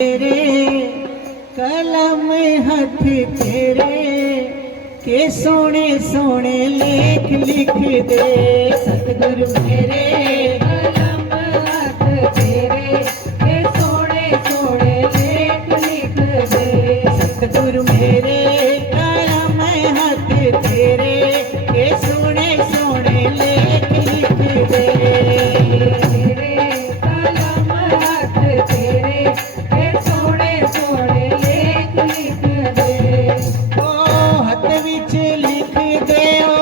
तेरे कलम हथ तेरे के सोने सोने लेख लिख दे। सतगुरु मेरे कलम हाथ तेरे के सोने सोने लेख लिख दे। सतगुरु मेरे कलम हथ तेरे के सोने सोने लेख लिख दे। तेरे कलम हाथ तेरे के सोने सोने लेख लिख दे। ओ हथ विच लिख दे ओ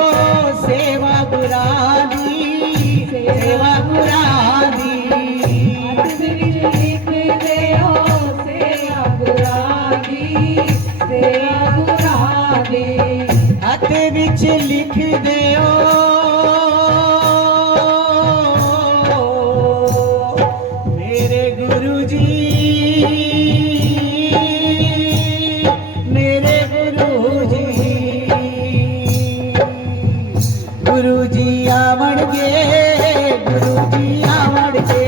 सेवा गुरा दी, सेवा गुरा दी। हथ विच लिख दे ओ सेवा गुरा दी, सेवा गुरा दी। हथ विच लिख दे ओ मेरे गुरु जी, मेरे गुरु जी। गुरु जी आवणगे, गुरु जी आवणगे।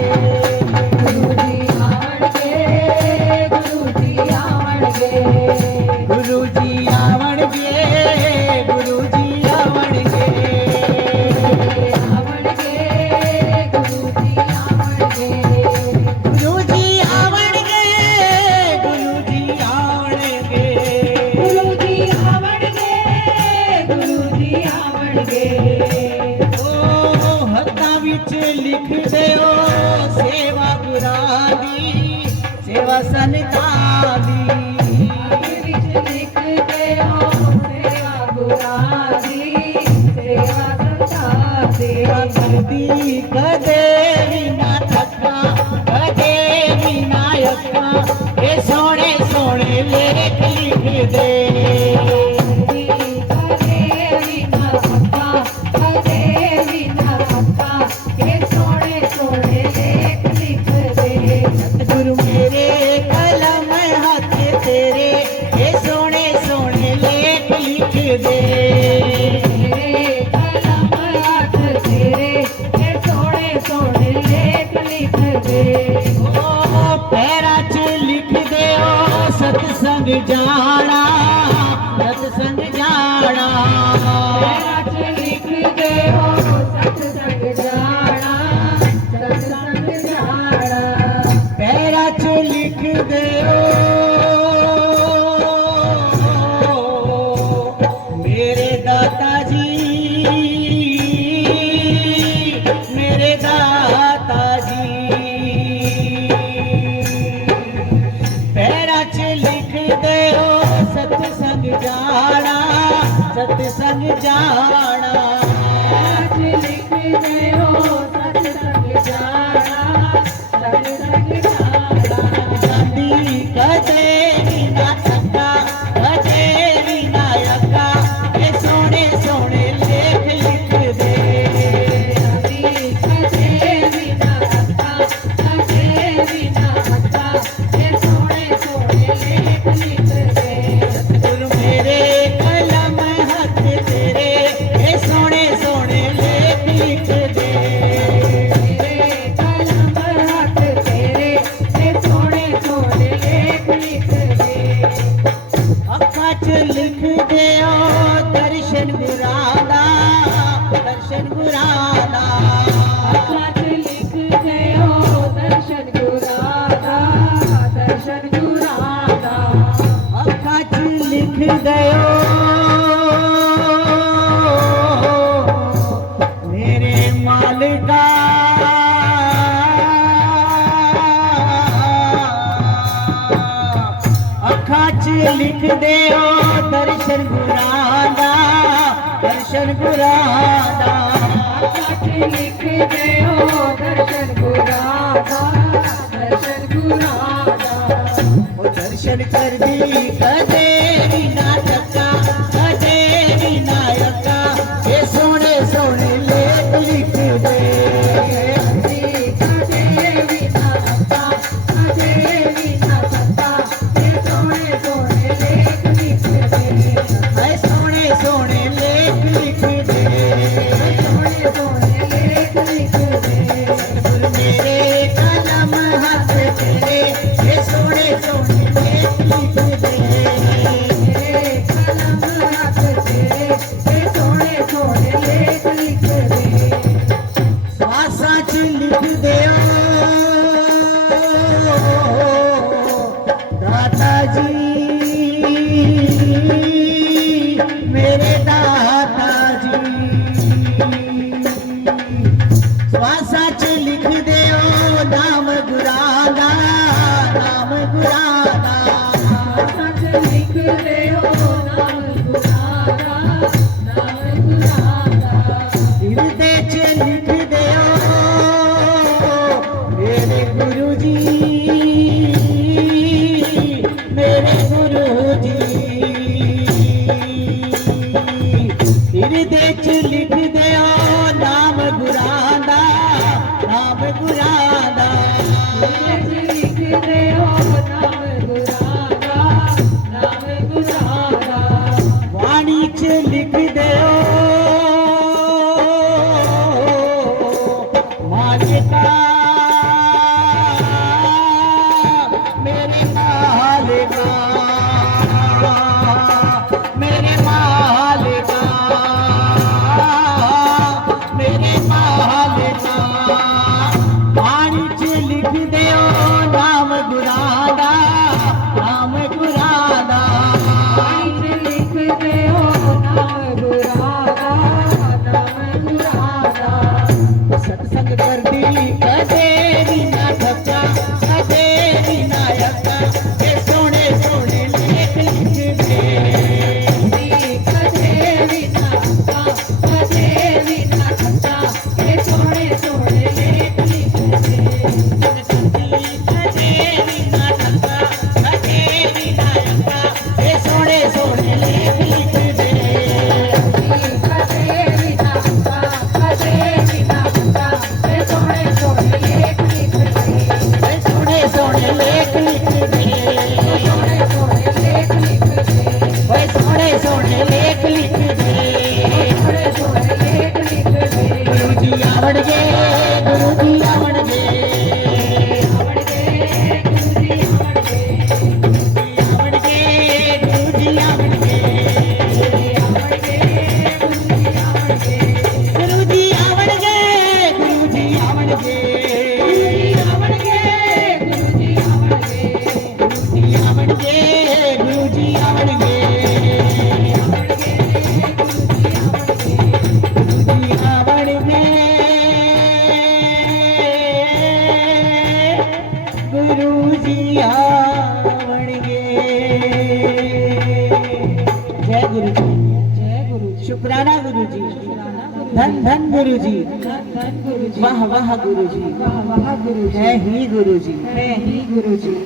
गुरु जी आवणगे, गुरु जी आवणगे। गुरु जी आवणगे, गुरु जी आवणगे। आवणगे, गुरु जी आवणगे। गुरु जी आवणगे, गुरु जी आवणगे। गुरु जी आवणगे, गुरु जी आवणगे। ओ हत्थां विच लिख दिओ सेवा गुरां दी, सेवा संतां दी। हथ विच लिख दिओ सेवा गुरां दी, सेवा संतां दी। सेवा करदी कदे भी ना थकां, कदे भी ना अखां। ए सोहणे सोहणे लेख लिख दे। कदे भी ना थका, कदे भी ना थका। के सोने सोने लेख लिख दे। सतगुरु मेरे कलम हाथ तेरे ए सोहणे सोहणे लेख लिख दे। तेरे कलम हाथ तेरे के सोने सोने लेख लिख दे। ओ पैरां च लिख दे ओ सतसंग जाना, सतसंग जाना। पैरां च लिख दे ओ सत्संग जाना, सत्संग जाना। पैरां च लिख दे ओ मेरे दाता जी, मेरे दाता जी। पैरां च लिख दे ओ सतसंग जाना, सतसंग जाना। आज लिख दे ओ सत्संग जाना, सत्संग जाना। जांदी कदे भी ना थका, कदे भी ना अका। ए सोहणे सोहणे लेख लिख दे। कदे भी ना थका, कदे भी ना थका। ये सोने सोने लेख लिख दे। सतगुरु मेरे कलम हाथ तेरे ए सोहणे सोहणे लेख लिख दे। तेरे कलम हाथ तेरे ये सोने सोने लेख लिख दे। अखां च लिख दे ओ दर्शन गुरां दा, दर्शन गुरां दा। अखां च लिख दे ओ दर्शन गुरां दा, दर्शन गुरां दा। अखां च लिख दयो मेरे मालिका। अखां च लिख दयो दर्शन गुरां दा, दर्शन गुरां दा। अखां च लिख दे ओ दर्शन गुरां दा, दर्शन गुरां दा। ओ दर्शन करदी कदे भी ना थका, कदे भी ना अका। ए सोहणे सोहणे लेख लिख दे। कदे भी ना थका, कदे भी ना थका। ये सोने सोने लेख लिख दे। हाय सोहणे सोहणे लेख लिख दे। सोने सोने लेख लिख दे। सतगुरु मेरे कलम हाथ तेरे ए सोहणे गुरादा नाम गुरादा पानी च लिख दे ओ नाम गुरादा नाम गुरादा सत्संग कर दी कदे भी ना थका कदे भी ना अक्का ये सोने सोने लेख लिख दे कदे भी ना थका कदे भी ना थका ये सोने सोने लेख लिख दे कदे भी ना थका कदे भी ना अक्का ये सोने सोने लेख लिख दे कदे भी ना थका कदे भी ना थका ये सोने सोने लेख लिख दे ये सोने सोने लेख लिख दे सोने सोने लेख लिख दे ओए सोने सोने लेख लिख दे सोने सोने लेख लिख दे गुरुजी आवड़गे गुरुजी आवड़गे आवड़गे गुरुजी आवड़गे आवड़गे गुरुजी आवड़गे आवड़गे गुरुजी आवड़गे गुरुजी आवड़गे गुरुजी आवड़गे आवड़गे गुरुजी आवड़गे गुरुजी आवड़गे गुरुजी आवड़गे गुरुजी आवड़गे गुरुजी आवड़गे जय गुरुजी जय गुरुजी शुक्राना गुरुजी धन धन गुरुजी धन गुरुजी वाह वाह गुरुजी वाह वाह गुरुजी है ही गुरुजी है ही गुरुजी